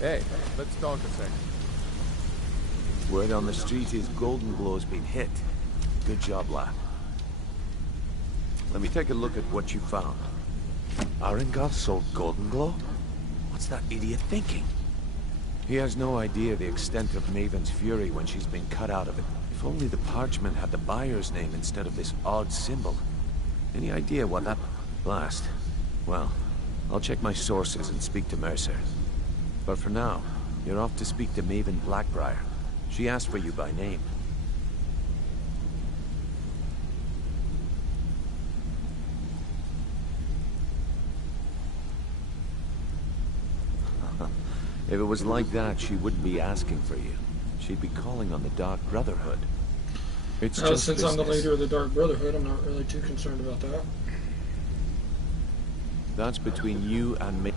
Hey, let's talk a sec. Word on the street is Golden Glow's been hit. Good job, lad. Let me take a look at what you found. Arengar sold Golden Glow? What's that idiot thinking? He has no idea the extent of Maven's fury when she's been cut out of it. If only the parchment had the buyer's name instead of this odd symbol. Any idea what that... Blast. Well, I'll check my sources and speak to Mercer. But for now, you're off to speak to Maven Blackbriar. She asked for you by name. If it was like that, she wouldn't be asking for you. She'd be calling on the Dark Brotherhood. It's just since business. I'm the leader of the Dark Brotherhood, I'm not really too concerned about that. That's between you and me.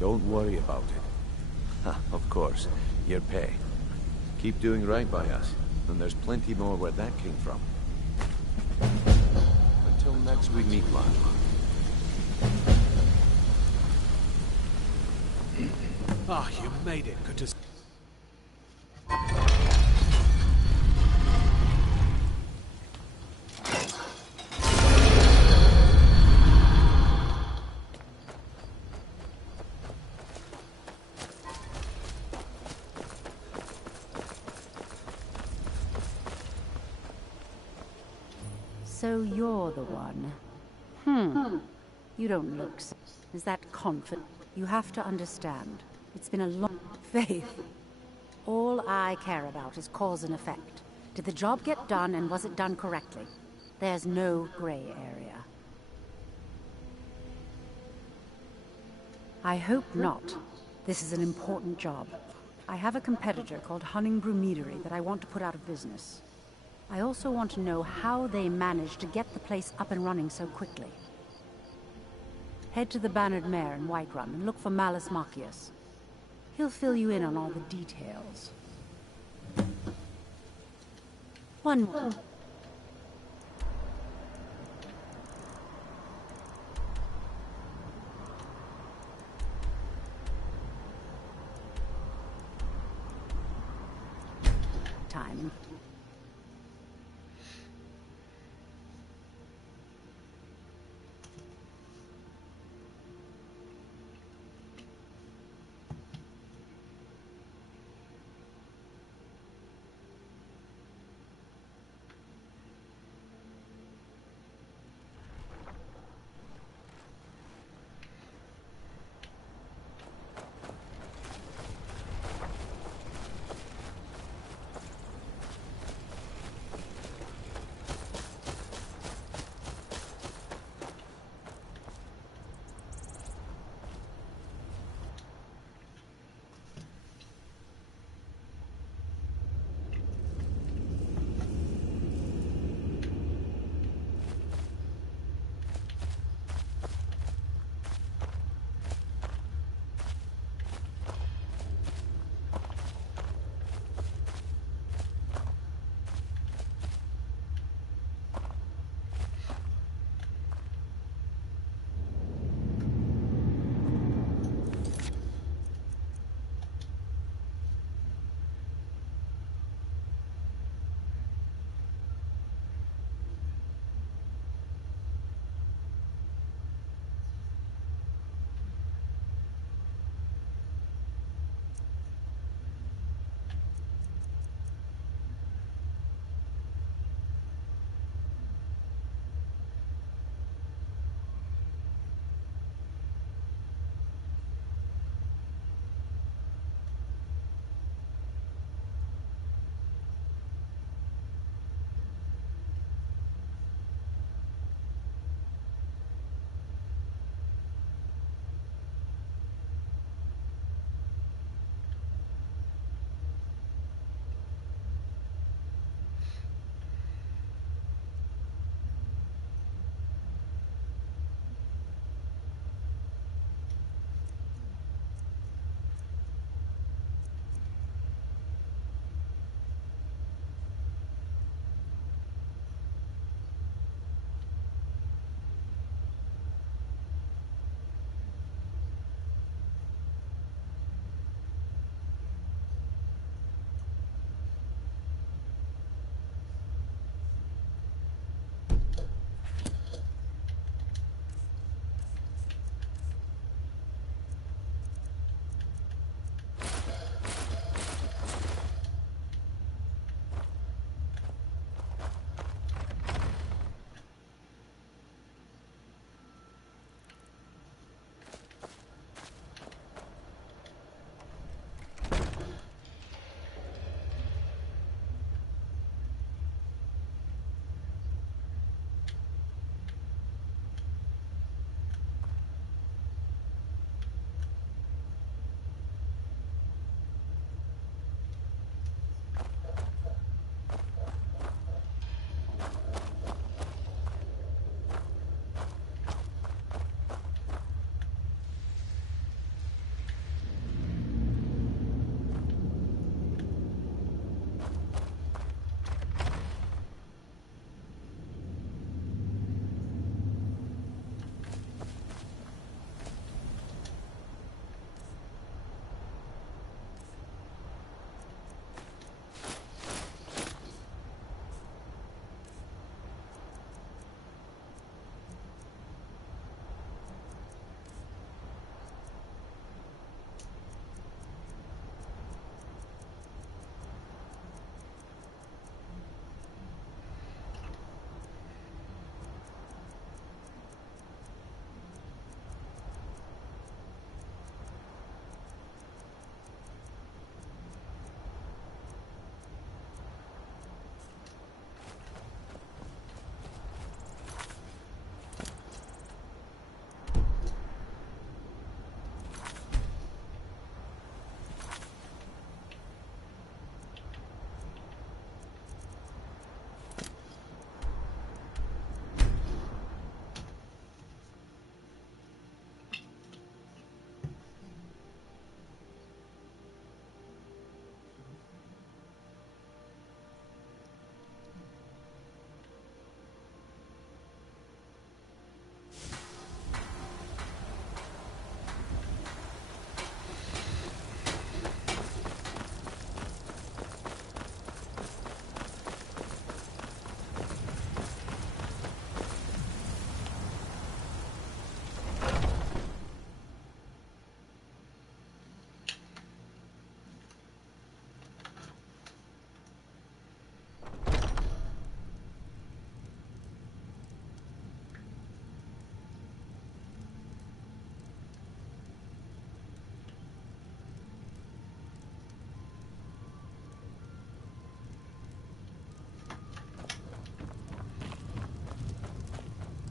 Don't worry about it. Ha, of course, your pay. Keep doing right by us, and there's plenty more where that came from. Until next we meet, lad. Ah, you made it. Good to see. So you're the one. You don't look so. Is that confident? You have to understand. It's been a long... Faith. All I care about is cause and effect. Did the job get done, and was it done correctly? There's no gray area. I hope not. This is an important job. I have a competitor called Hunningbrew Meadery that I want to put out of business. I also want to know how they managed to get the place up and running so quickly. Head to the Bannered Mare in Whiterun and look for Malus Machius. He'll fill you in on all the details. One more. Time.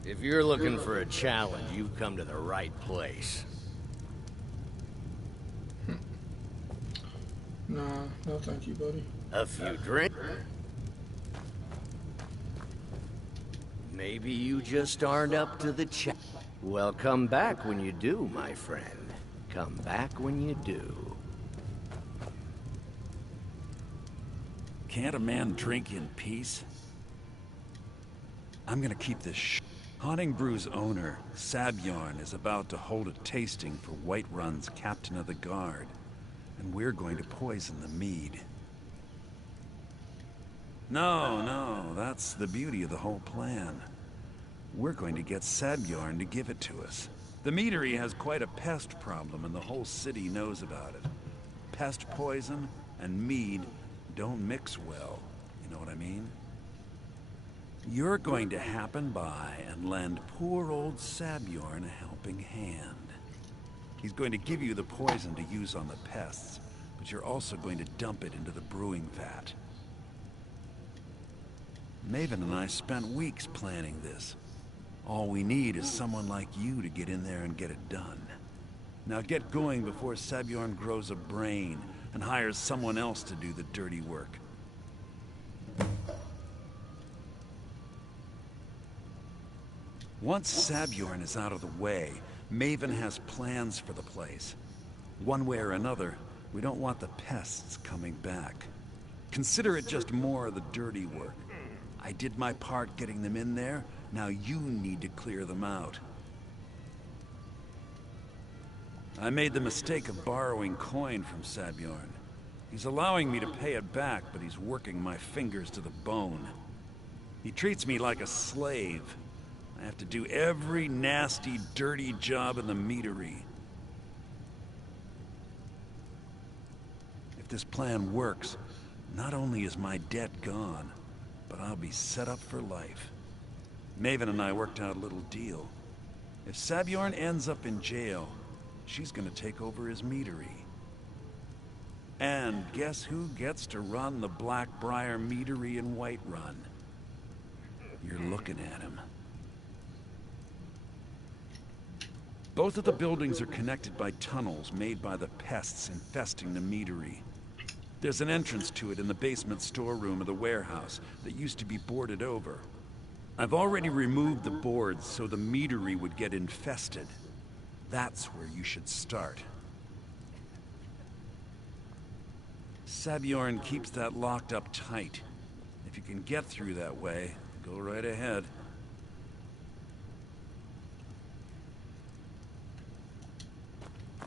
If you're looking for a challenge, you've come to the right place. Nah, no thank you, buddy. A few drinks? Maybe you just aren't up to the challenge. Well, come back when you do, my friend. Come back when you do. Can't a man drink in peace? I'm gonna keep this Haunting Brew's owner, Sabjorn, is about to hold a tasting for Whiterun's Captain of the Guard. And we're going to poison the mead. No, that's the beauty of the whole plan. We're going to get Sabjorn to give it to us. The meadery has quite a pest problem and the whole city knows about it. Pest poison and mead don't mix well, you know what I mean? You're going to happen by and lend poor old Sabjorn a helping hand. He's going to give you the poison to use on the pests, but you're also going to dump it into the brewing vat. Maven and I spent weeks planning this. All we need is someone like you to get in there and get it done. Now get going before Sabjorn grows a brain and hires someone else to do the dirty work. Once Sabjorn is out of the way, Maven has plans for the place. One way or another, we don't want the pests coming back. Consider it just more of the dirty work. I did my part getting them in there, now you need to clear them out. I made the mistake of borrowing coin from Sabjorn. He's allowing me to pay it back, but he's working my fingers to the bone. He treats me like a slave. I have to do every nasty, dirty job in the meadery. If this plan works, not only is my debt gone, but I'll be set up for life. Maven and I worked out a little deal. If Sabjorn ends up in jail, she's gonna take over his meadery. And guess who gets to run the Blackbriar meadery in Whiterun? You're looking at him. Both of the buildings are connected by tunnels made by the pests infesting the meadery. There's an entrance to it in the basement storeroom of the warehouse that used to be boarded over. I've already removed the boards so the meadery would get infested. That's where you should start. Sabjorn keeps that locked up tight. If you can get through that way, go right ahead.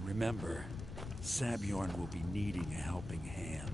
Remember, Sabjorn will be needing a helping hand.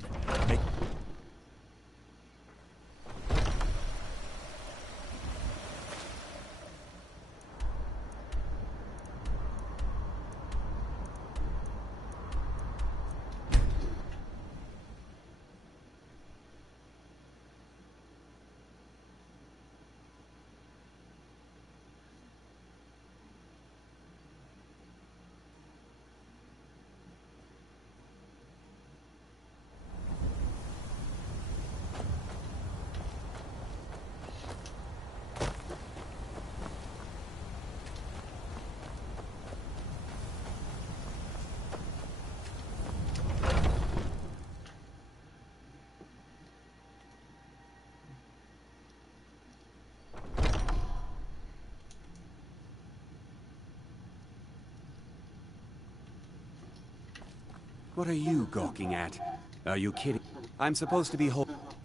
What are you gawking at? Are you kidding? I'm supposed to be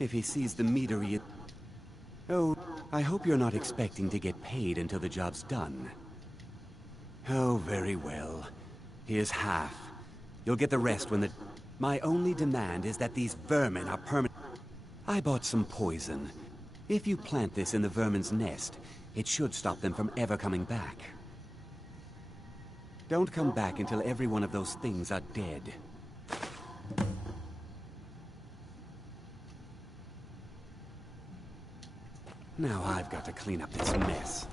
if he sees the meadery. Oh, I hope you're not expecting to get paid until the job's done. Oh, very well. Here's half. You'll get the rest when the... My only demand is that these vermin are permanent. I bought some poison. If you plant this in the vermin's nest, it should stop them from ever coming back. Don't come back until every one of those things are dead. Now I've got to clean up this mess.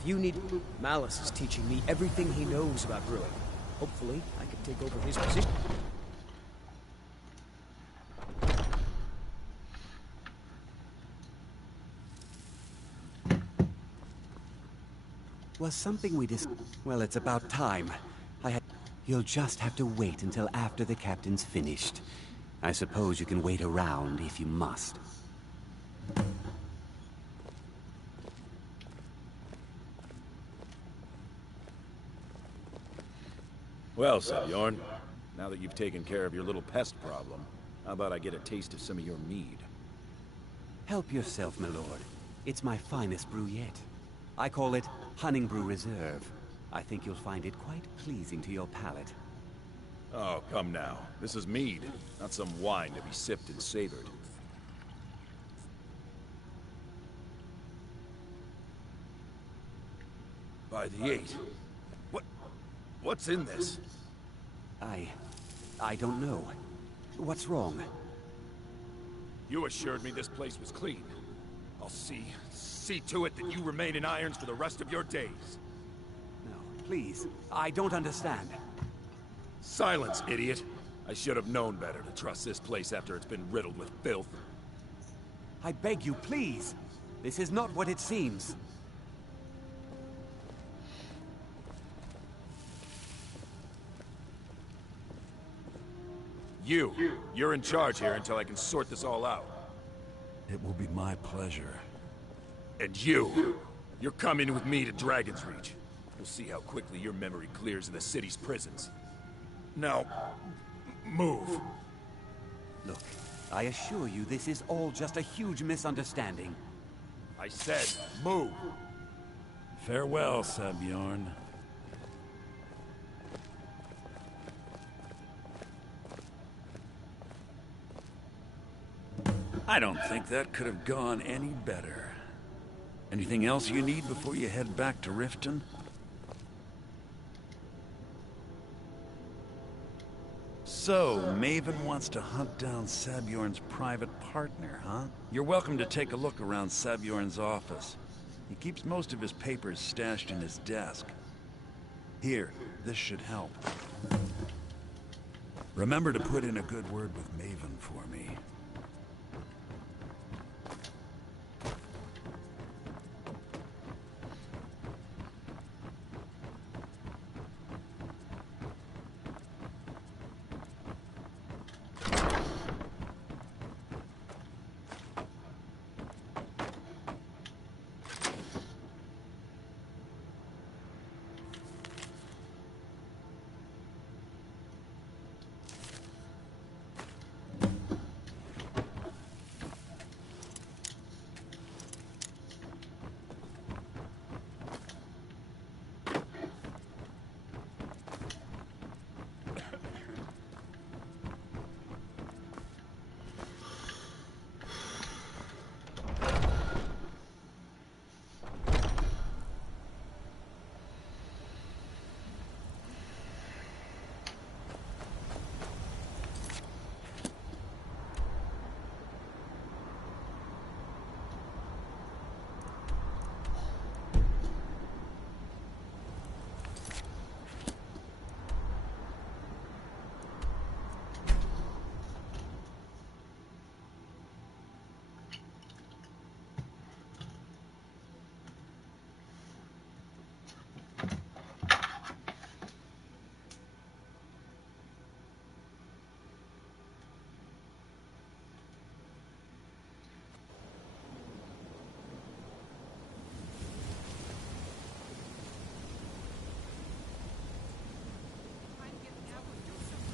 If you need... Malice is teaching me everything he knows about brewing. Hopefully, I can take over his position. Was something we Well, it's about time. You'll just have to wait until after the captain's finished. I suppose you can wait around if you must. Well, Sabjorn, now that you've taken care of your little pest problem, how about I get a taste of some of your mead? Help yourself, my lord. It's my finest brew yet. I call it Honningbrew Reserve. I think you'll find it quite pleasing to your palate. Oh, come now. This is mead, not some wine to be sipped and savored. By the 8. What's in this? I don't know. What's wrong? You assured me this place was clean. I'll see to it that you remain in irons for the rest of your days. No, please. I don't understand. Silence, idiot. I should have known better to trust this place after it's been riddled with filth. I beg you, please. This is not what it seems. You're in charge here until I can sort this all out. It will be my pleasure. And you're coming with me to Dragon's Reach. We'll see how quickly your memory clears in the city's prisons. Now, move. Look, I assure you this is all just a huge misunderstanding. I said, move. Farewell, Sabjorn. I don't think that could have gone any better. Anything else you need before you head back to Riften? So, Maven wants to hunt down Sabjorn's private partner, huh? You're welcome to take a look around Sabjorn's office. He keeps most of his papers stashed in his desk. Here, this should help. Remember to put in a good word with Maven for me.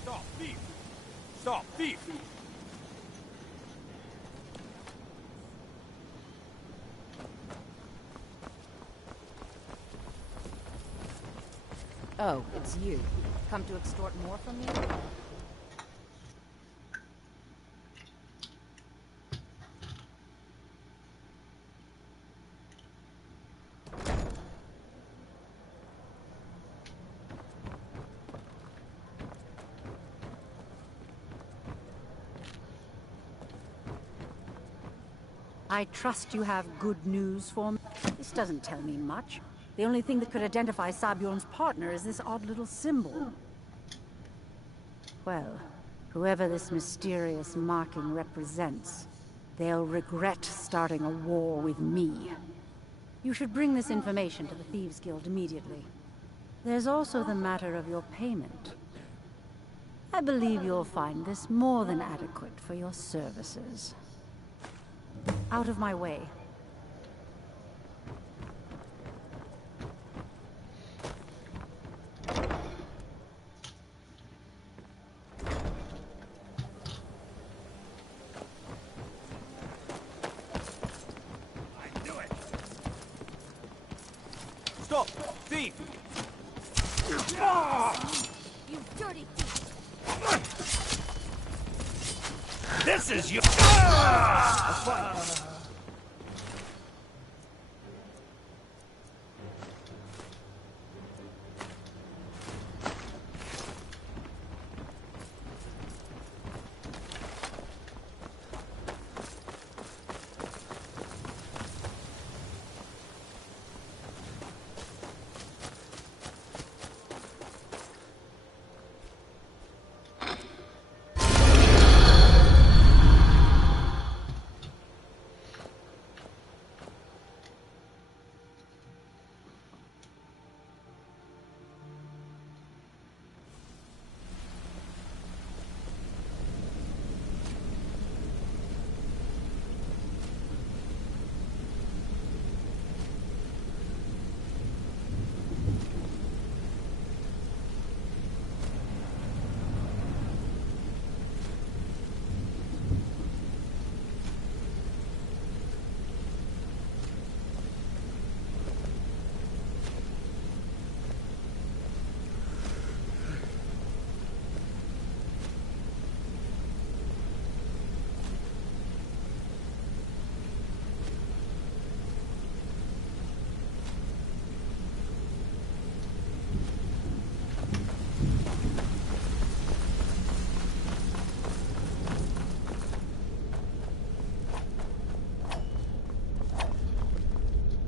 Stop, thief! Stop, thief! Oh, it's you. Come to extort more from me? I trust you have good news for me. This doesn't tell me much. The only thing that could identify Sabjorn's partner is this odd little symbol. Well, whoever this mysterious marking represents, they'll regret starting a war with me. You should bring this information to the Thieves Guild immediately. There's also the matter of your payment. I believe you'll find this more than adequate for your services. Out of my way. Stop! Thief! You dirty thief! This is your...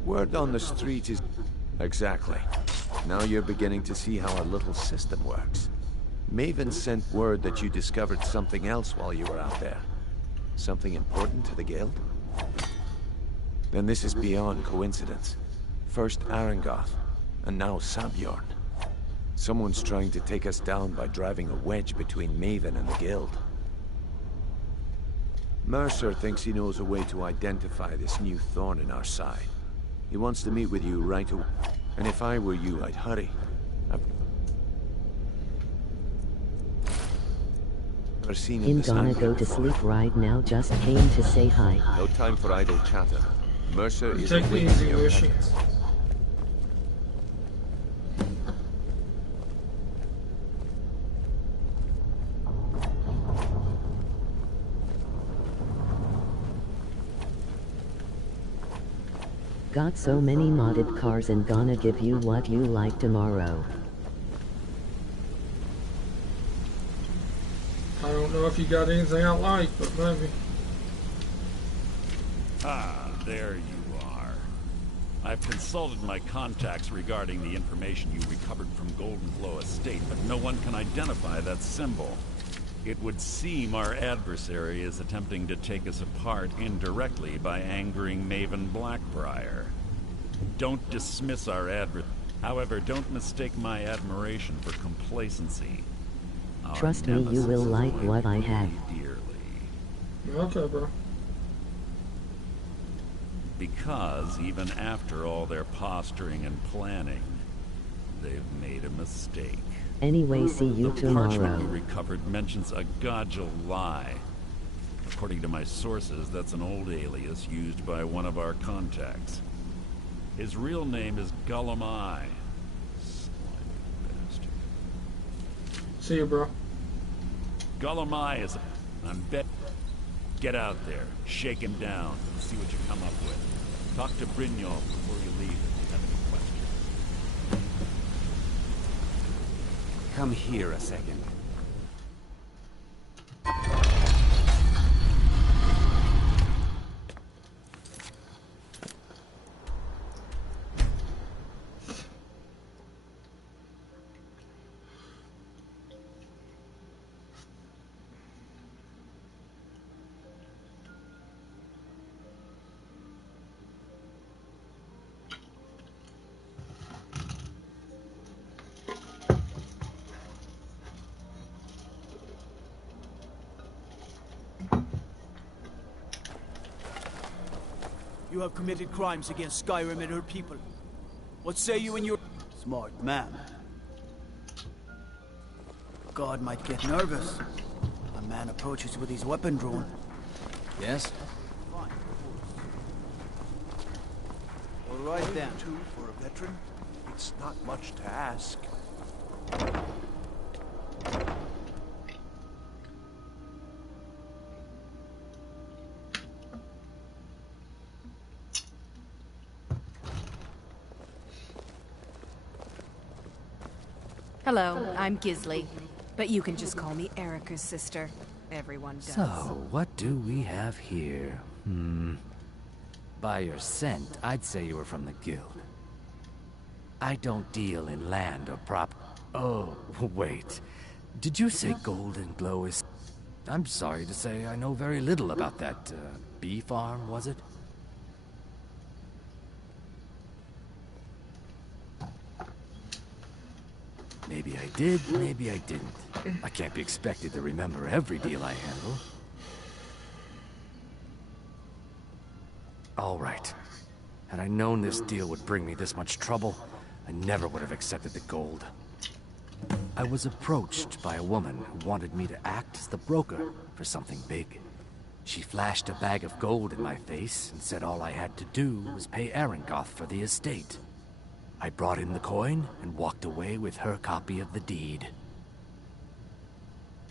Word on the street is... Exactly. Now you're beginning to see how our little system works. Maven sent word that you discovered something else while you were out there. Something important to the guild? Then this is beyond coincidence. First Arangoth, and now Sabjorn. Someone's trying to take us down by driving a wedge between Maven and the guild. Mercer thinks he knows a way to identify this new thorn in our side. He wants to meet with you right away. And if I were you, I'd hurry. I've never seen him this gonna angry go to before. sleep right now, just came to say hi. No time for idle chatter. Mercer is Take it awaiting easy, your Wishy. entrance. Got so many modded cars and gonna give you what you like tomorrow. I don't know if you got anything I like, but maybe. Ah, there you are. I've consulted my contacts regarding the information you recovered from Golden Glow Estate, but no one can identify that symbol. It would seem our adversary is attempting to take us apart indirectly by angering Maven Blackbriar. Don't dismiss our adversary. However, don't mistake my admiration for complacency. Our Trust me, you nemesis will is like going what to I pay have. dearly. Okay, bro. Because even after all their posturing and planning, they've made a mistake. Anyway, see you The parchment we tomorrow. recovered mentions a Godjal lie. According to my sources, that's an old alias used by one of our contacts. His real name is Gullumai. Slimy bastard. See you, bro. Gullumai is a... I'm bet... Get out there, shake him down, see what you come up with. Talk to Brynjolf before you leave if you have any questions. Come here a second. You have committed crimes against Skyrim and her people. What say you in your... Smart man. God might get nervous. A man approaches with his weapon drawn. Yes? All right then. Two for a veteran? It's not much to ask. Hello, I'm Gisley. But you can just call me Erica's sister. Everyone does. So, what do we have here? By your scent, I'd say you were from the guild. I don't deal in land or prop... Oh, wait. Did you say Golden Glow is... I'm sorry to say I know very little about that, bee farm, was it? Maybe I did, maybe I didn't. I can't be expected to remember every deal I handle. All right. Had I known this deal would bring me this much trouble, I never would have accepted the gold. I was approached by a woman who wanted me to act as the broker for something big. She flashed a bag of gold in my face and said all I had to do was pay Arangoth for the estate. I brought in the coin and walked away with her copy of the deed.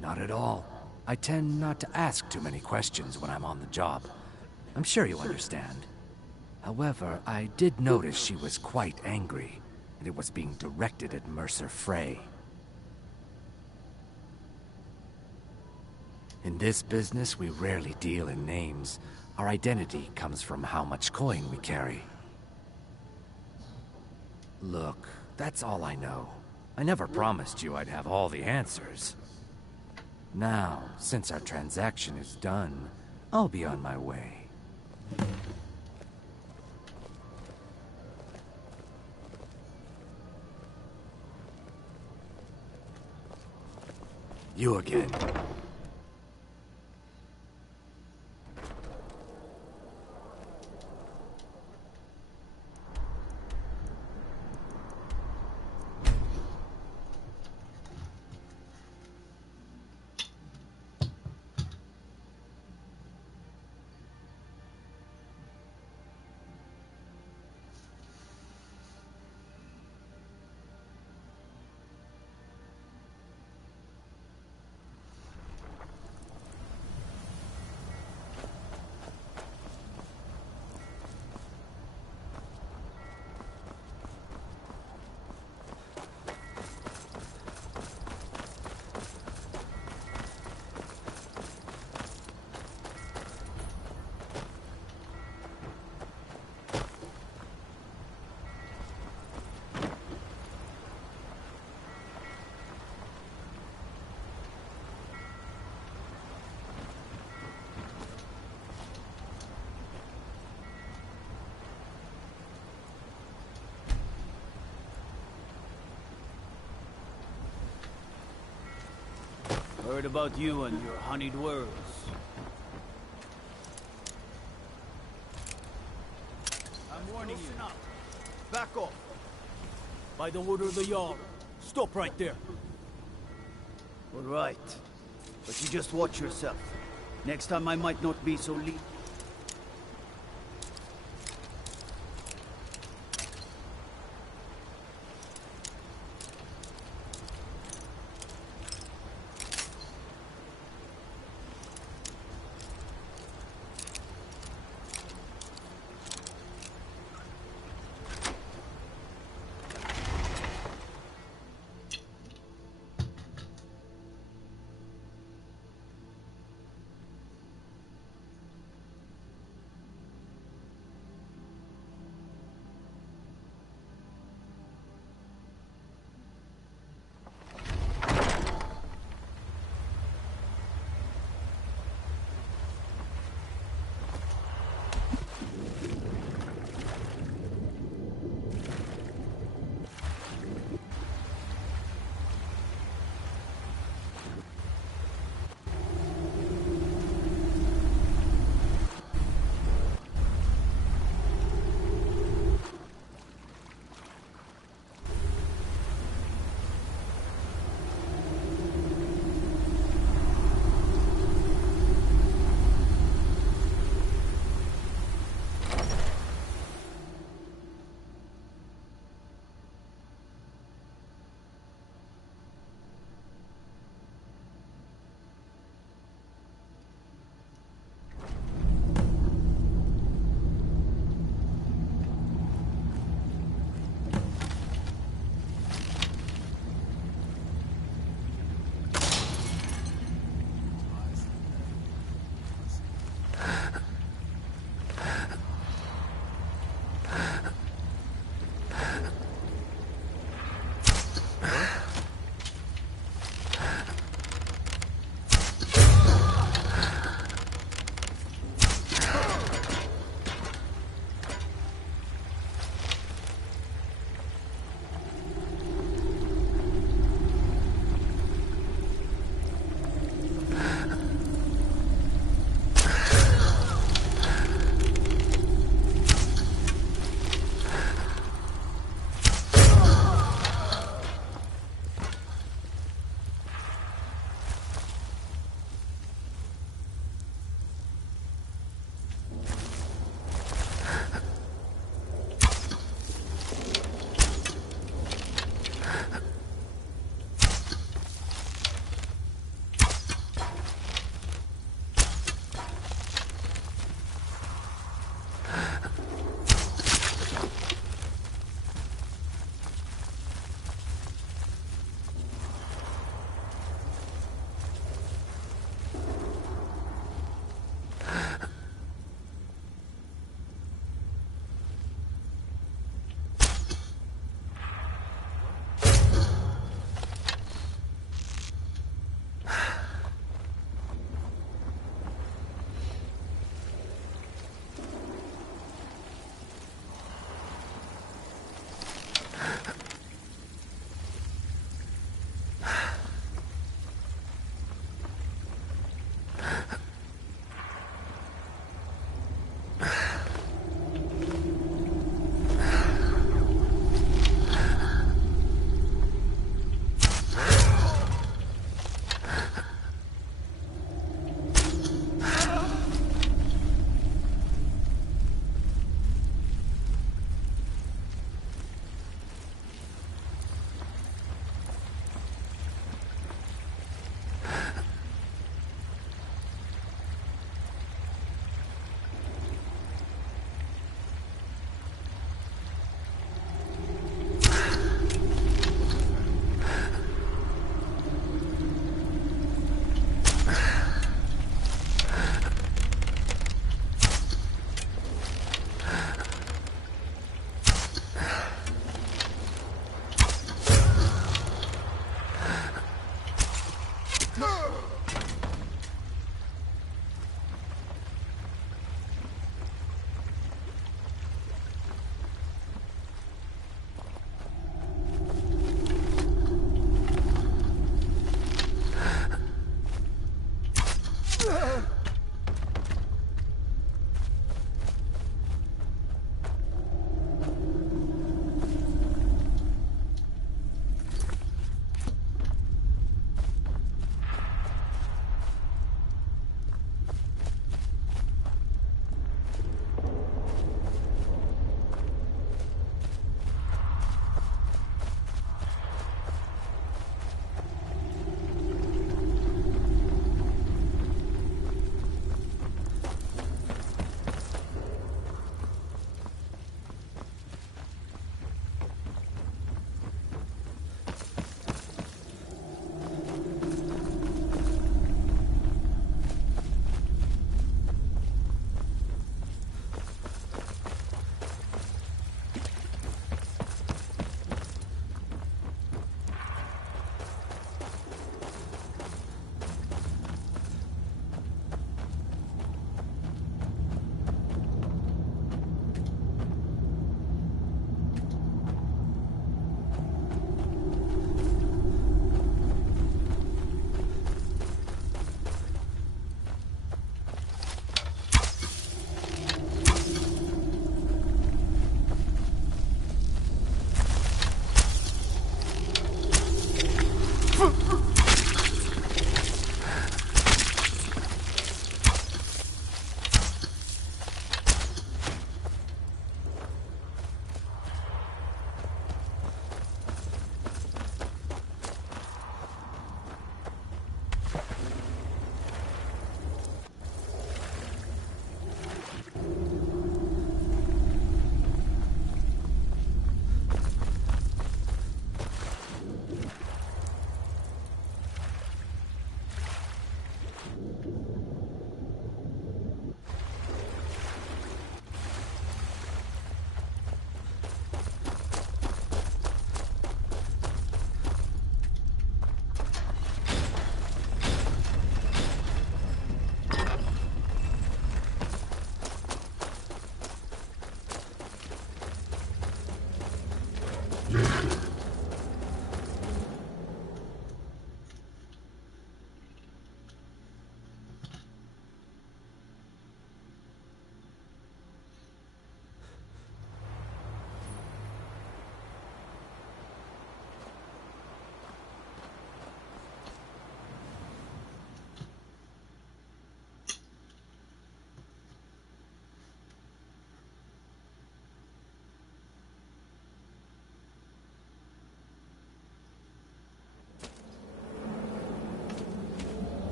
Not at all. I tend not to ask too many questions when I'm on the job. I'm sure you understand. However, I did notice she was quite angry, and it was being directed at Mercer Frey. In this business, we rarely deal in names. Our identity comes from how much coin we carry. Look, that's all I know. I never promised you I'd have all the answers. Now, since our transaction is done, I'll be on my way. You again. Heard about you and your honeyed words. I'm warning you. Back off. By the order of the Jarl. Stop right there. All right. But you just watch yourself. Next time I might not be so lean.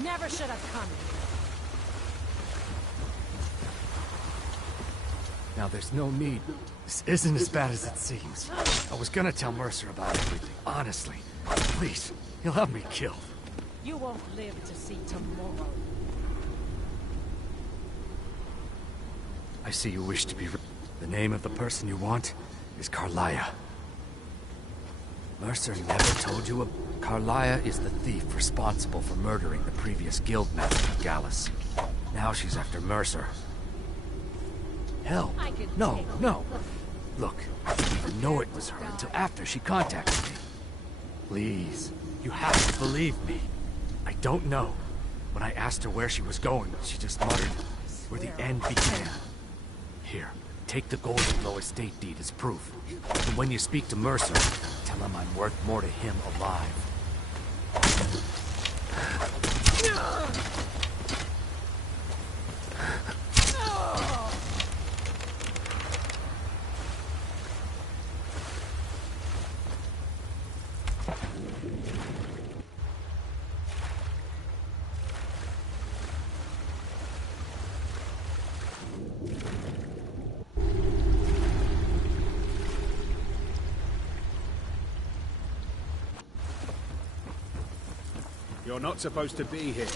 Never should have come. Now there's no need. This isn't as bad as it seems. I was gonna tell Mercer about everything, honestly. Please, he'll have me killed. You won't live to see tomorrow. I see you wish to be... The name of the person you want is Carlia. Mercer never told you... Carlia is the thief responsible for murdering the previous guildmaster, Gallus. Now she's after Mercer. Hell, no. Look, I didn't even know it was her until after she contacted me. Please, you have to believe me. I don't know. When I asked her where she was going, she just muttered, where the end began. Here, take the Golden estate deed as proof. And when you speak to Mercer, tell him I'm worth more to him alive. You're not supposed to be here.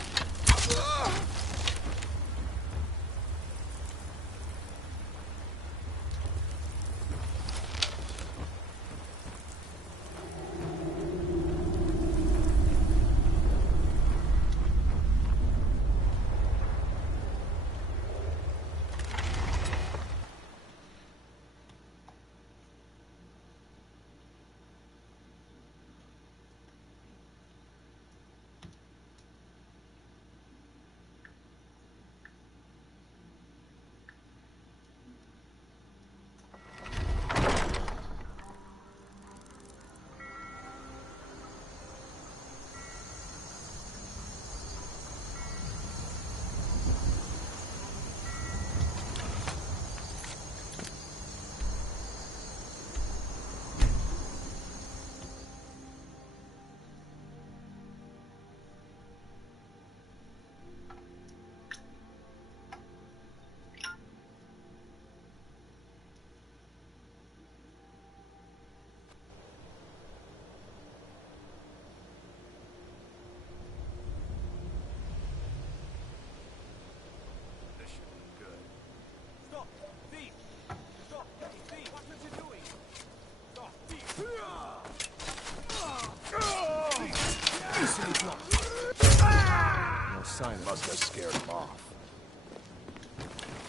No sign must have scared him off.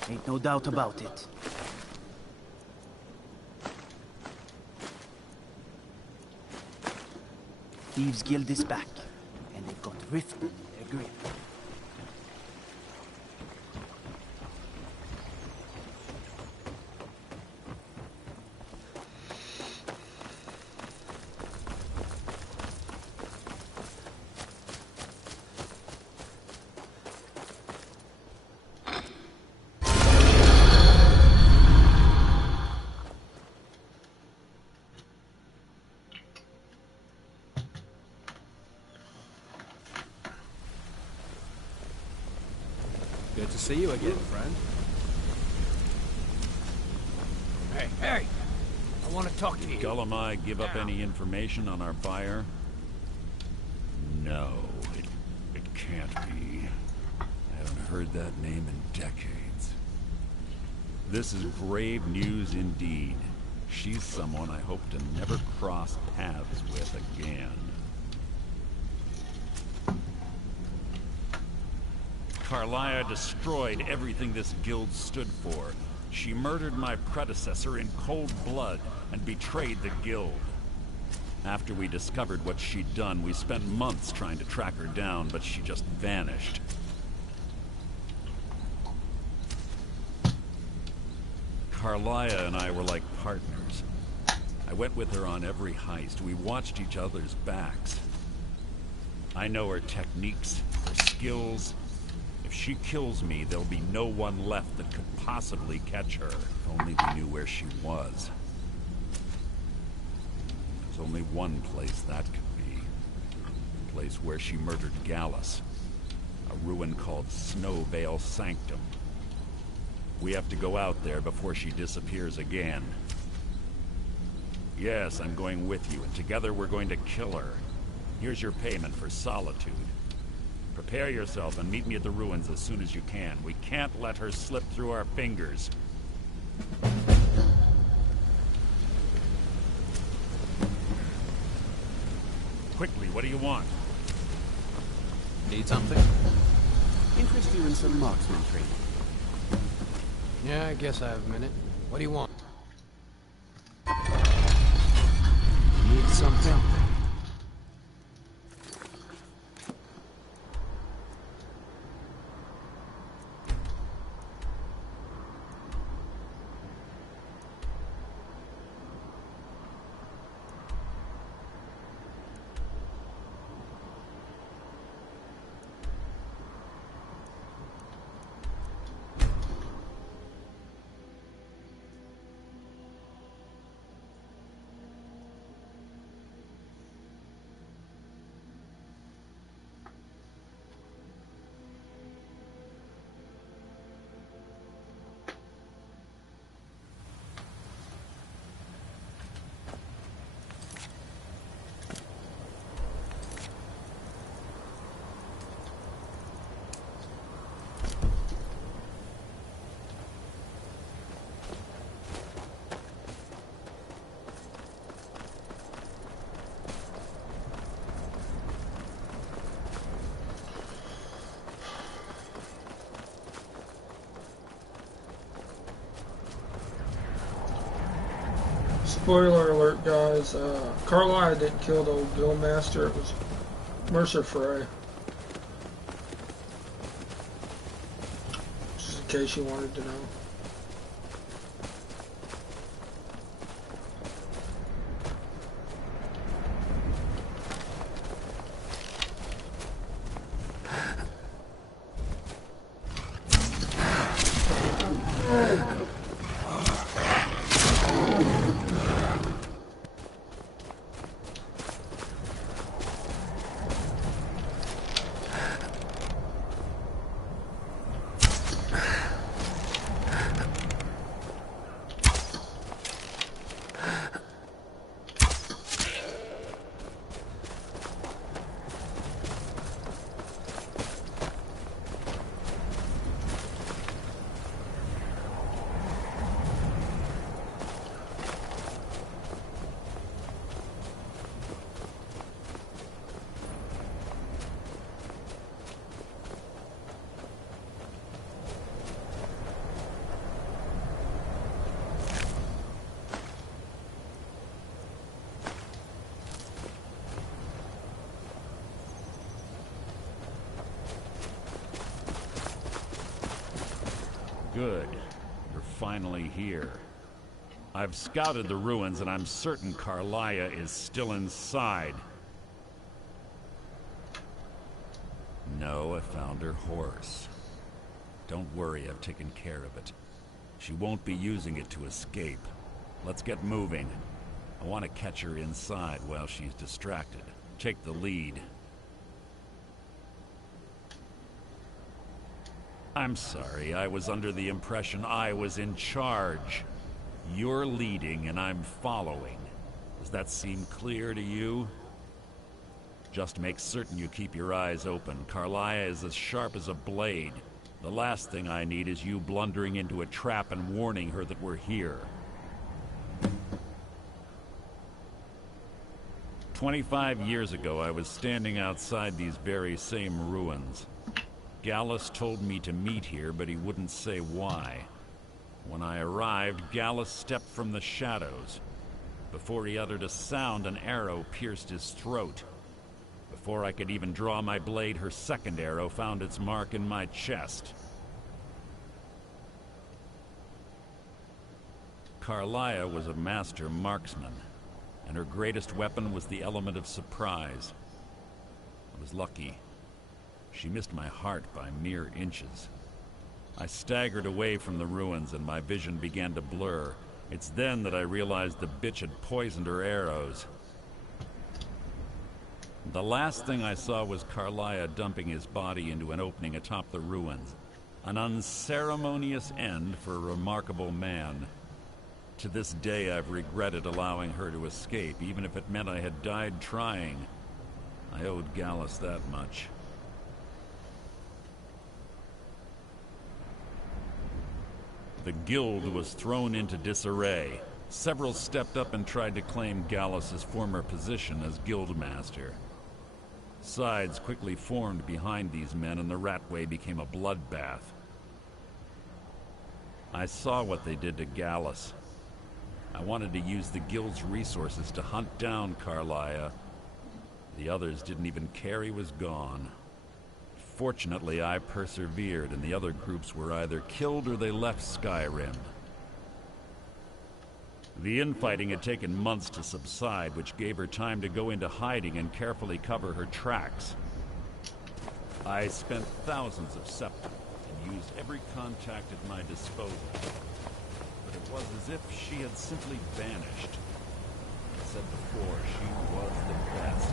Ain't no doubt about it. Thieves Guild is back, and they've got rift in their grip. Good to see you again, friend. Hey! I want to talk to you. Gullumai give up any information on our buyer? No, it can't be. I haven't heard that name in decades. This is grave news indeed. She's someone I hope to never cross paths with again. Carlia destroyed everything this guild stood for. She murdered my predecessor in cold blood and betrayed the guild. After we discovered what she'd done, we spent months trying to track her down, but she just vanished. Carlia and I were like partners. I went with her on every heist. We watched each other's backs. I know her techniques, her skills. If she kills me, there'll be no one left that could possibly catch her. If only we knew where she was. There's only one place that could be. The place where she murdered Gallus. a ruin called Snowvale Sanctum. We have to go out there before she disappears again. Yes, I'm going with you, and together we're going to kill her. Here's your payment for solitude. Prepare yourself and meet me at the ruins as soon as you can. We can't let her slip through our fingers. Quickly, what do you want? Need something? Interest you in some marksman training? Yeah, I guess I have a minute. What do you want? Need something? Spoiler alert, guys. Carlisle didn't kill the old guildmaster. It was Mercer Frey. Just in case you wanted to know. Good. You're finally here. I've scouted the ruins and I'm certain Carlisle is still inside. No, I found her horse. Don't worry, I've taken care of it. She won't be using it to escape. Let's get moving. I want to catch her inside while she's distracted. Take the lead. I'm sorry, I was under the impression I was in charge. You're leading and I'm following. Does that seem clear to you? Just make certain you keep your eyes open. Carlisle is as sharp as a blade. The last thing I need is you blundering into a trap and warning her that we're here. 25 years ago, I was standing outside these very same ruins. Gallus told me to meet here, but he wouldn't say why. When I arrived, Gallus stepped from the shadows. Before he uttered a sound, an arrow pierced his throat. Before I could even draw my blade, her second arrow found its mark in my chest. Carlisle was a master marksman, and her greatest weapon was the element of surprise. I was lucky. She missed my heart by mere inches. I staggered away from the ruins and my vision began to blur. It's then that I realized the bitch had poisoned her arrows. The last thing I saw was Carlia dumping his body into an opening atop the ruins. An unceremonious end for a remarkable man. To this day, I've regretted allowing her to escape, even if it meant I had died trying. I owed Gallus that much. The guild was thrown into disarray. Several stepped up and tried to claim Gallus's former position as guildmaster. Sides quickly formed behind these men, and the Ratway became a bloodbath. I saw what they did to Gallus. I wanted to use the guild's resources to hunt down Carlia. The others didn't even care he was gone. Fortunately, I persevered, and the other groups were either killed or they left Skyrim. The infighting had taken months to subside, which gave her time to go into hiding and carefully cover her tracks. I spent thousands of septa and used every contact at my disposal. But it was as if she had simply vanished. I said before, she was the best.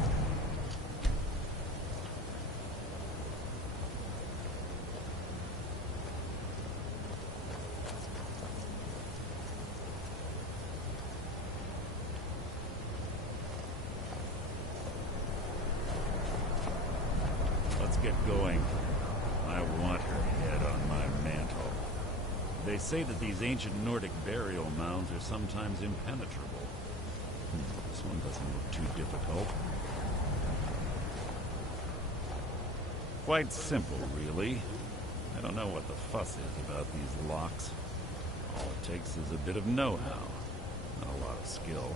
Let's get going. I want her head on my mantle. They say that these ancient Nordic burial mounds are sometimes impenetrable. This one doesn't look too difficult. Quite simple, really. I don't know what the fuss is about these locks. All it takes is a bit of know-how, not a lot of skill.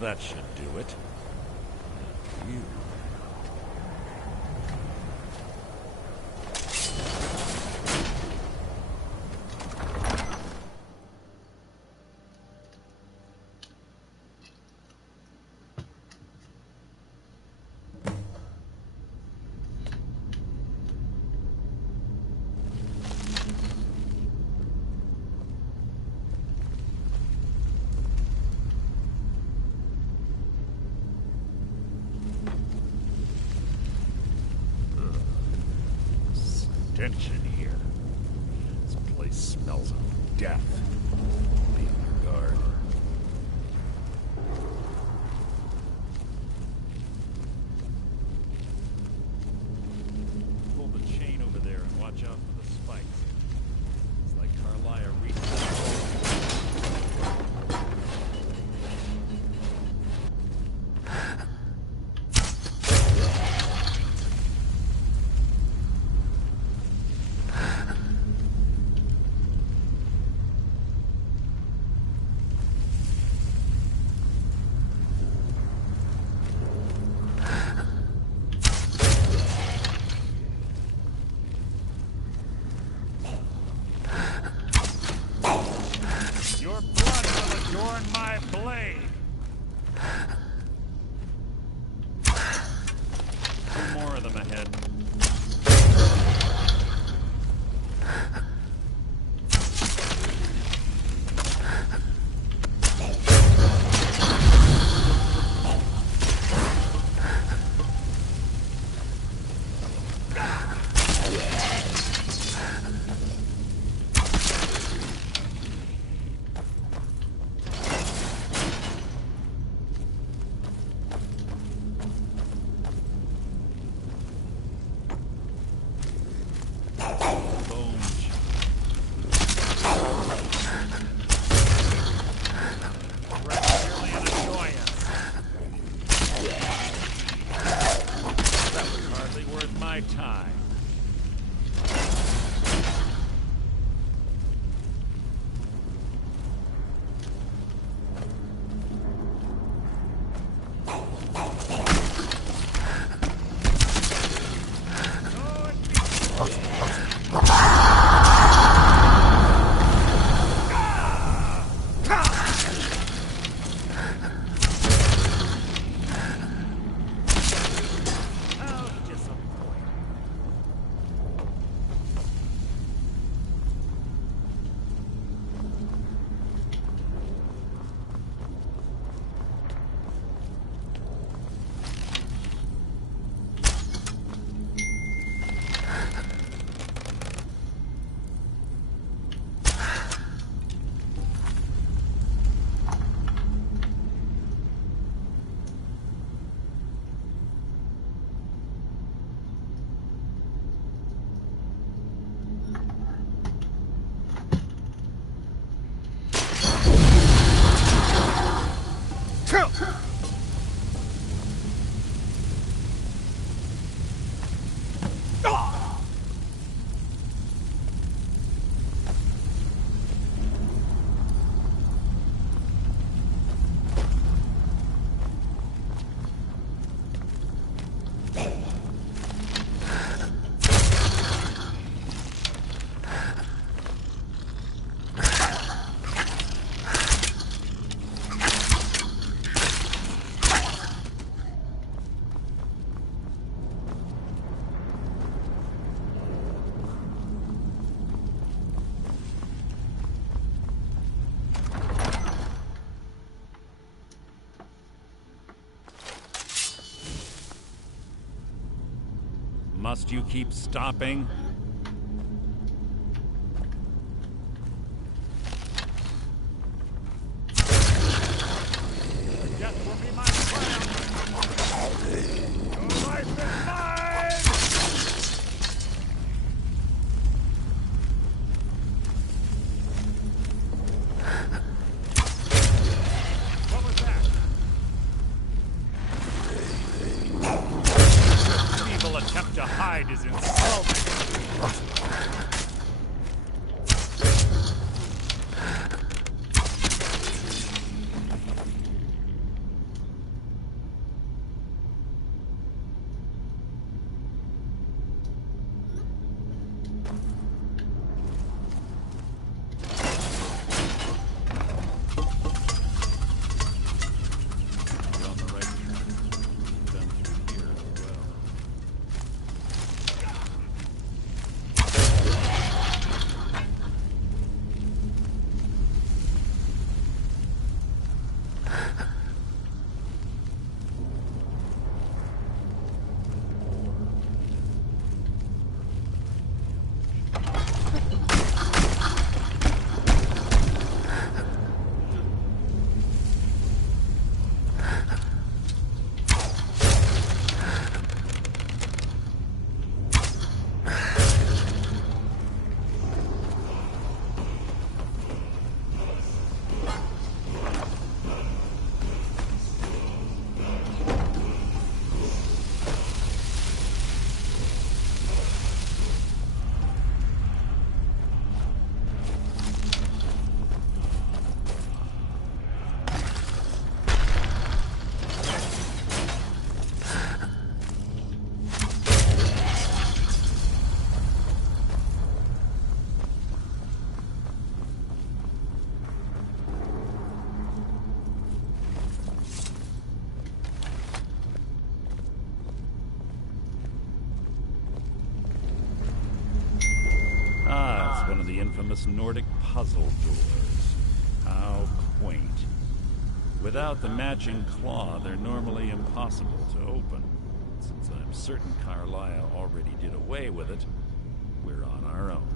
That should do it. You. Tension here. This place smells of death. Be on your guard. Pull the chain over there and watch out for the spikes. It's like Carlia reset. Your blood will adorn my blade! Two more of them ahead. Time. Must you keep stopping? Death will be my triumph! Your life is mine! What was that? Feeble attempt to hide is insulting. One of the infamous Nordic puzzle doors. How quaint. Without the matching claw, they're normally impossible to open. Since I'm certain Carlisle already did away with it, we're on our own.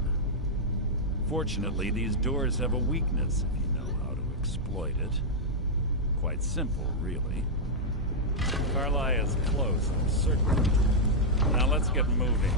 Fortunately, these doors have a weakness if you know how to exploit it. Quite simple, really. Carlisle is close, I'm certain. Now let's get moving.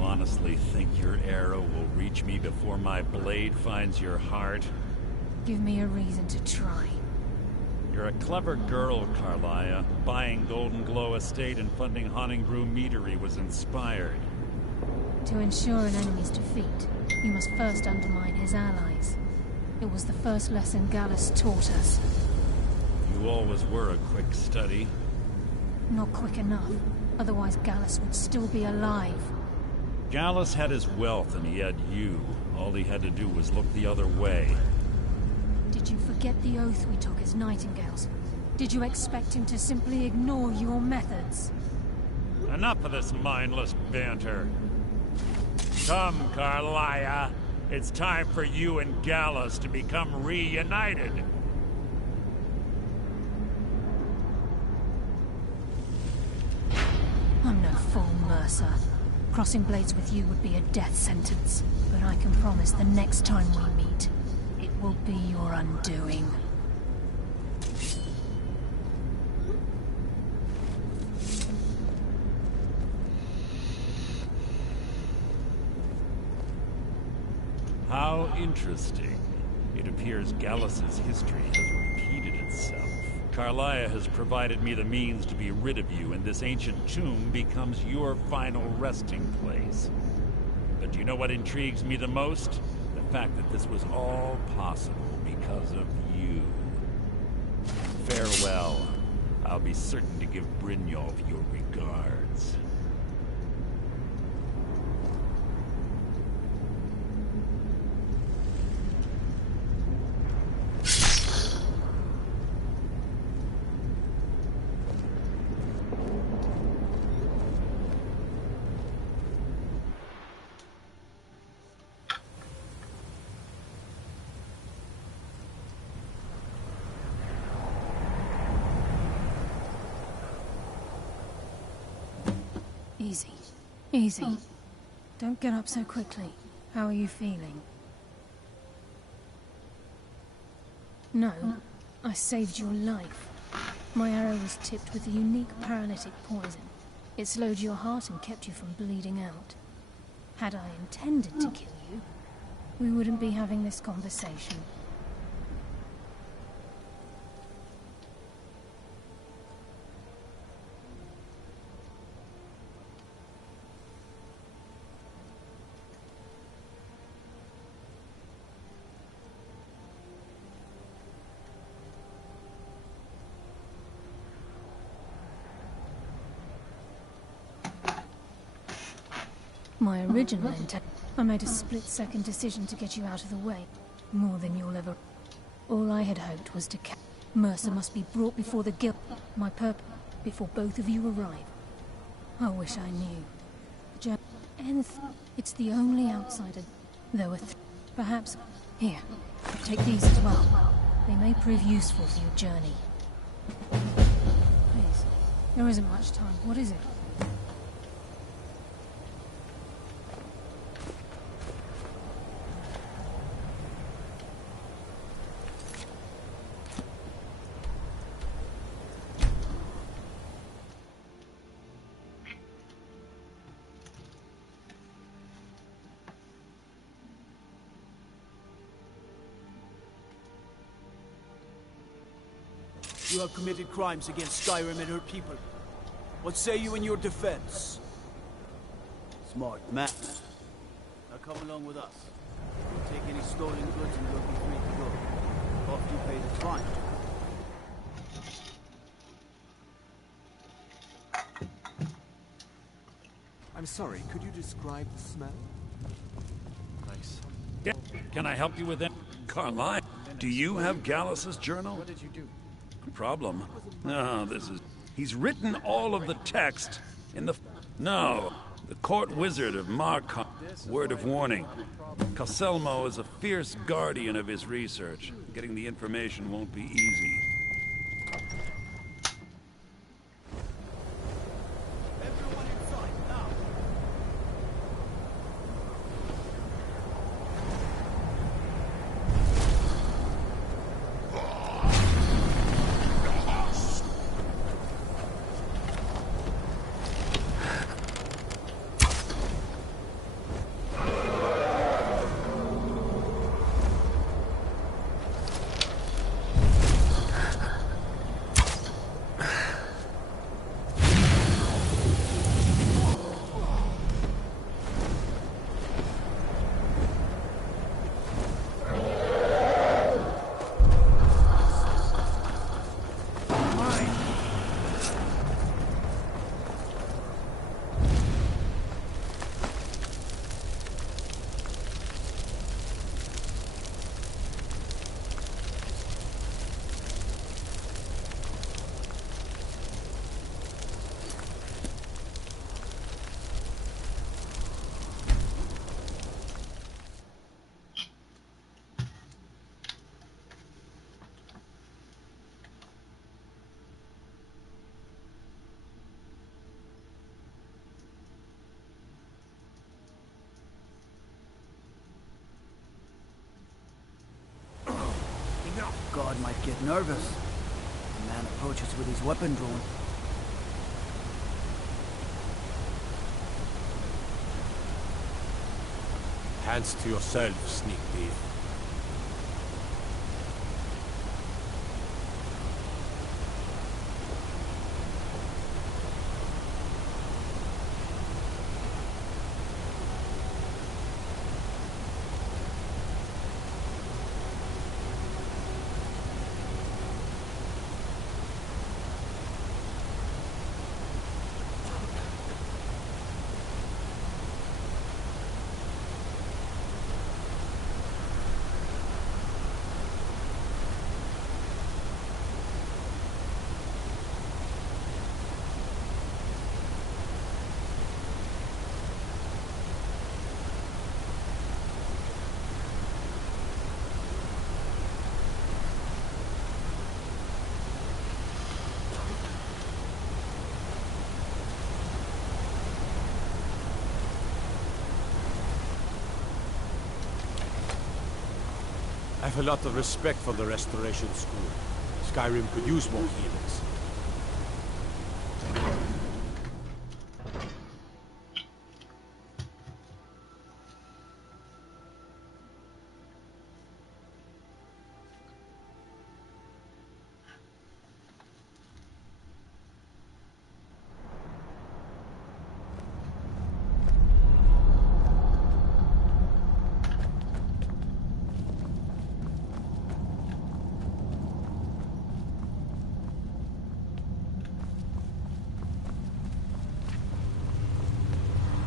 Honestly think your arrow will reach me before my blade finds your heart? Give me a reason to try. You're a clever girl, Carlisle. Buying Golden Glow Estate and funding Honningbrew Meadery was inspired. To ensure an enemy's defeat, you must first undermine his allies. It was the first lesson Gallus taught us. You always were a quick study. Not quick enough. Otherwise Gallus would still be alive. Gallus had his wealth and he had you. All he had to do was look the other way. Did you forget the oath we took as Nightingales? Did you expect him to simply ignore your methods? Enough of this mindless banter. Come, Carlisle. It's time for you and Gallus to become reunited. I'm no fool, Mercer. Crossing blades with you would be a death sentence, but I can promise the next time we meet, it will be your undoing. How interesting. It appears Gallus's history has repeated itself. Carlisle has provided me the means to be rid of you, and this ancient tomb becomes your final resting place. But do you know what intrigues me the most? The fact that this was all possible because of you. Farewell. I'll be certain to give Brynjolf your regards. Easy. Easy. Don't get up so quickly. How are you feeling? No, I saved your life. My arrow was tipped with a unique paralytic poison. It slowed your heart and kept you from bleeding out. Had I intended to kill you, we wouldn't be having this conversation. My original intent, I made a split-second decision to get you out of the way. More than you'll ever... All I had hoped was to catch... Mercer must be brought before the guild. My purpose, before both of you arrive. I wish I knew. It's the only outsider. There were perhaps... Here, take these as well. They may prove useful for your journey. Please, there isn't much time. What is it? You have committed crimes against Skyrim and her people. What say you in your defense? Smart man. Now come along with us. We'll take any stolen goods and you'll be free to go. After you pay the fine. I'm sorry, could you describe the smell? Nice. Can I help you with that? Carline, do you have Gallus's journal? What did you do? Problem? No, this is... He's written all of the text in the... No, the court wizard of Marcon. Word of warning. Caselmo is a fierce guardian of his research. Getting the information won't be easy. Everyone inside, now! God might get nervous. The man approaches with his weapon drawn. Hands to yourself, sneak thief. have a lot of respect for the Restoration School. Skyrim could use more healers.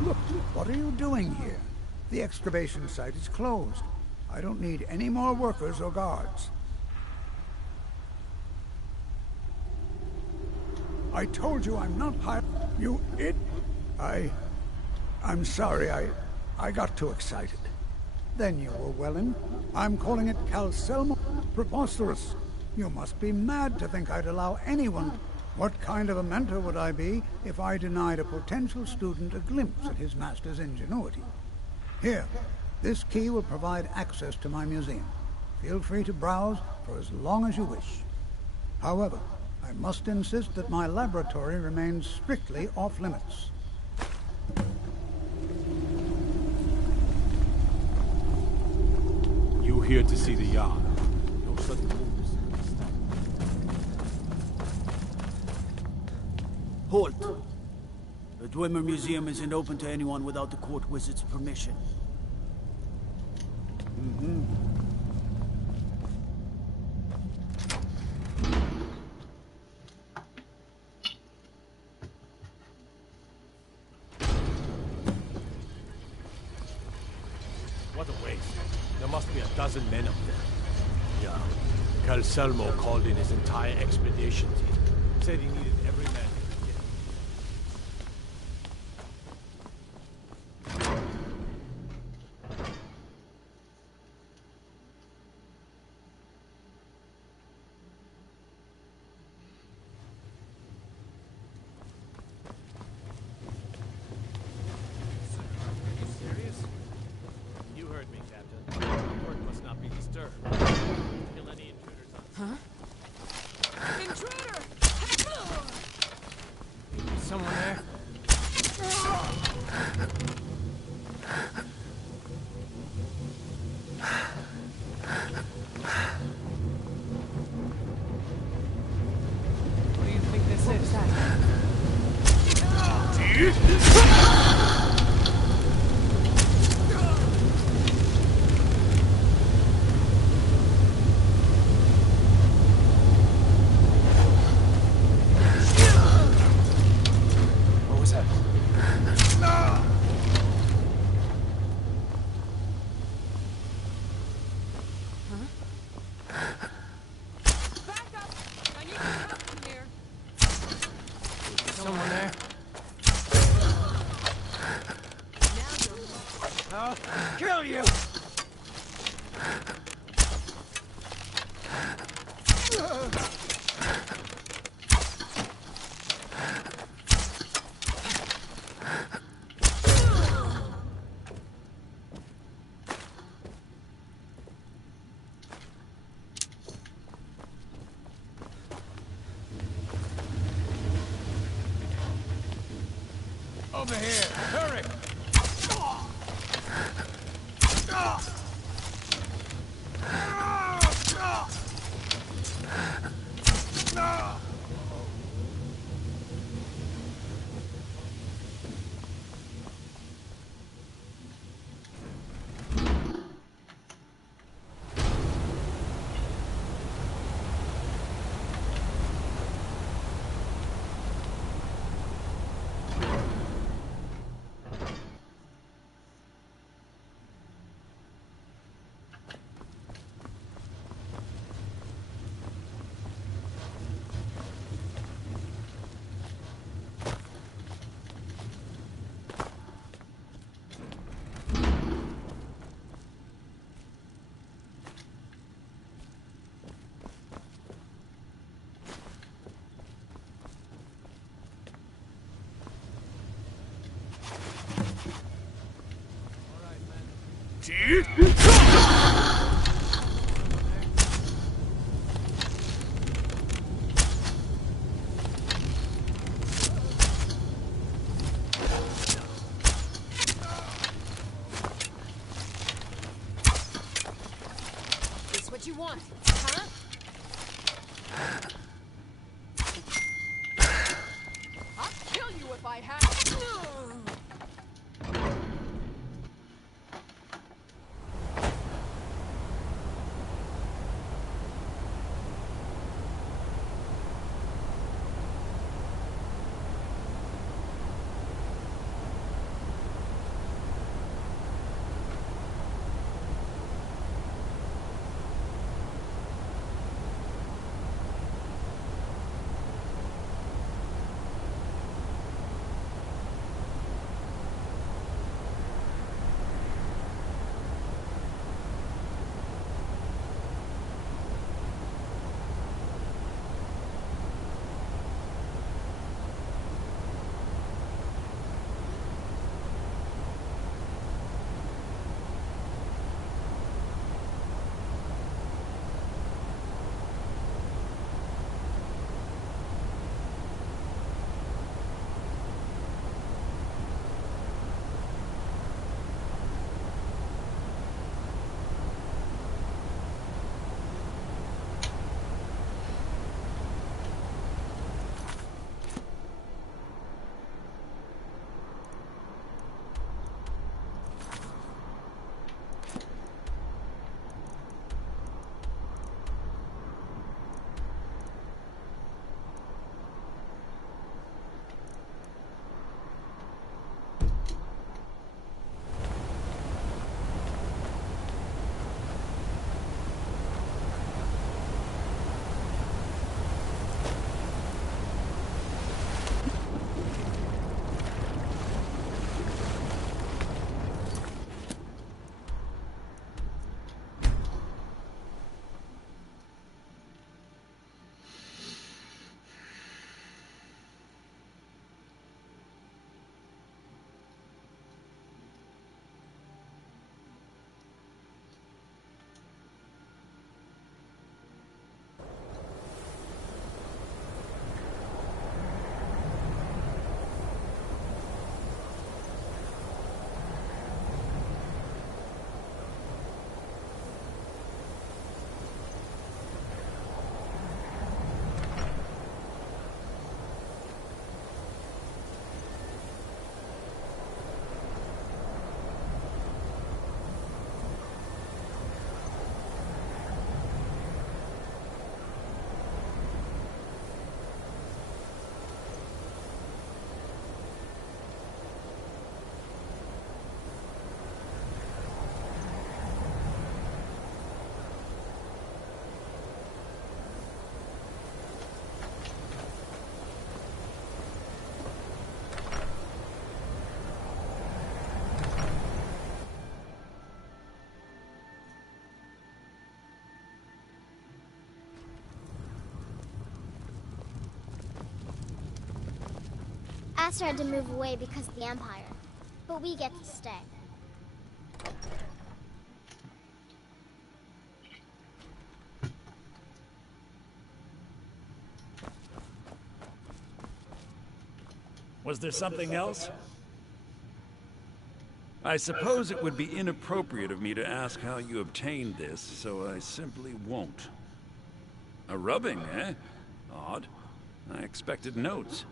Look, what are you doing here? The excavation site is closed. I don't need any more workers or guards. I told you I'm not hired. You I'm sorry, I got too excited. Then you were Wellen. I'm calling it Calcelmo. Preposterous. You must be mad to think I'd allow anyone. What kind of a mentor would I be if I denied a potential student a glimpse at his master's ingenuity? Here, this key will provide access to my museum. Feel free to browse for as long as you wish. However, I must insist that my laboratory remains strictly off-limits. You here to see the yard? No sudden moves. Halt! The Dwemer Museum isn't open to anyone without the court wizard's permission. What a waste. There must be a dozen men up there. Yeah. Calcelmo called in his entire expedition team. Said he needed every man he could get. Someone there? What do you think this is? What was that? Someone there? I'll kill you! Over here! Hurry! Master had to move away because of the Empire, but we get to stay. Was there something else? I suppose it would be inappropriate of me to ask how you obtained this, so I simply won't. A rubbing, eh? Odd. I expected notes.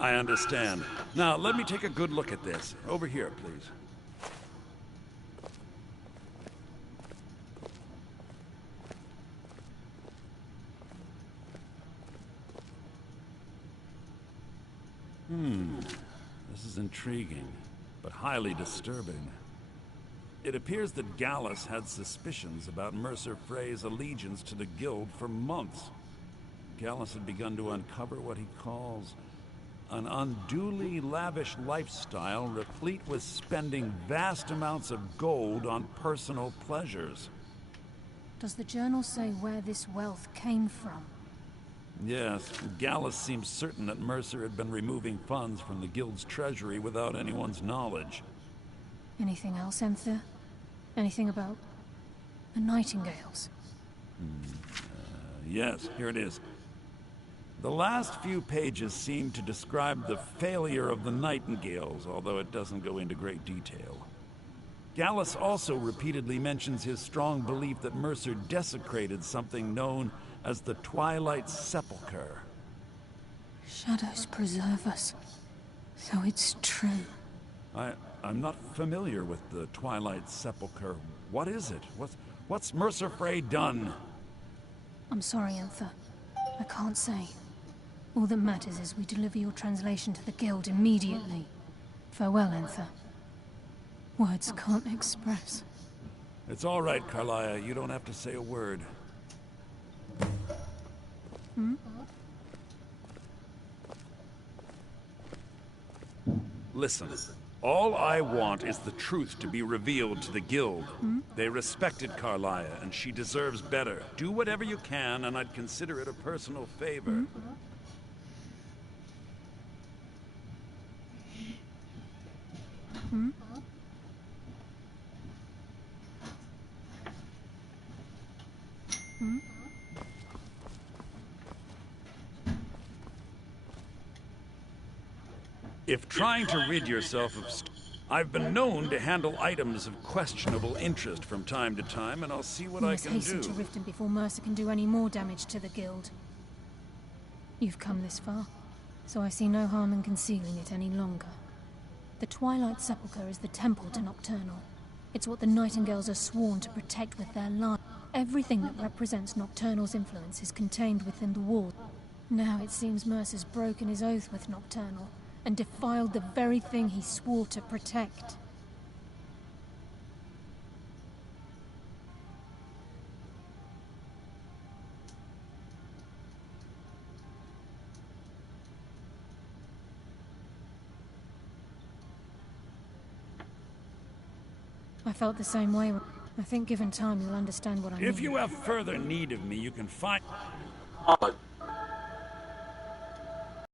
I understand. Now, let me take a good look at this. Over here, please. This is intriguing, but highly disturbing. It appears that Gallus had suspicions about Mercer Frey's allegiance to the Guild for months. Gallus had begun to uncover what he calls an unduly lavish lifestyle replete with spending vast amounts of gold on personal pleasures. Does the journal say where this wealth came from? Yes, Gallus seems certain that Mercer had been removing funds from the Guild's treasury without anyone's knowledge. Anything else, Enther? Anything about the Nightingales? Yes, here it is. The last few pages seem to describe the failure of the Nightingales, although it doesn't go into great detail. Gallus also repeatedly mentions his strong belief that Mercer desecrated something known as the Twilight Sepulchre. Shadows preserve us. So it's true. I'm not familiar with the Twilight Sepulchre. What is it? What's Mercer Frey done? I'm sorry, Enther. I can't say. All that matters is we deliver your translation to the Guild immediately. Farewell, Enther. Words can't express. It's all right, Carlia. You don't have to say a word. Listen, all I want is the truth to be revealed to the Guild. They respected Carlia, and she deserves better. Do whatever you can, and I'd consider it a personal favor. If trying to rid yourself of... I've been known to handle items of questionable interest from time to time, and I'll see what I can hasten do. to Riften before Mercer can do any more damage to the Guild. You've come this far, so I see no harm in concealing it any longer. The Twilight Sepulchre is the temple to Nocturnal. It's what the Nightingales are sworn to protect with their lives. Everything that represents Nocturnal's influence is contained within the wall. Now it seems Mercer's broken his oath with Nocturnal, and defiled the very thing he swore to protect. I felt the same way. I think given time you'll understand what I mean. If you have further need of me, you can find...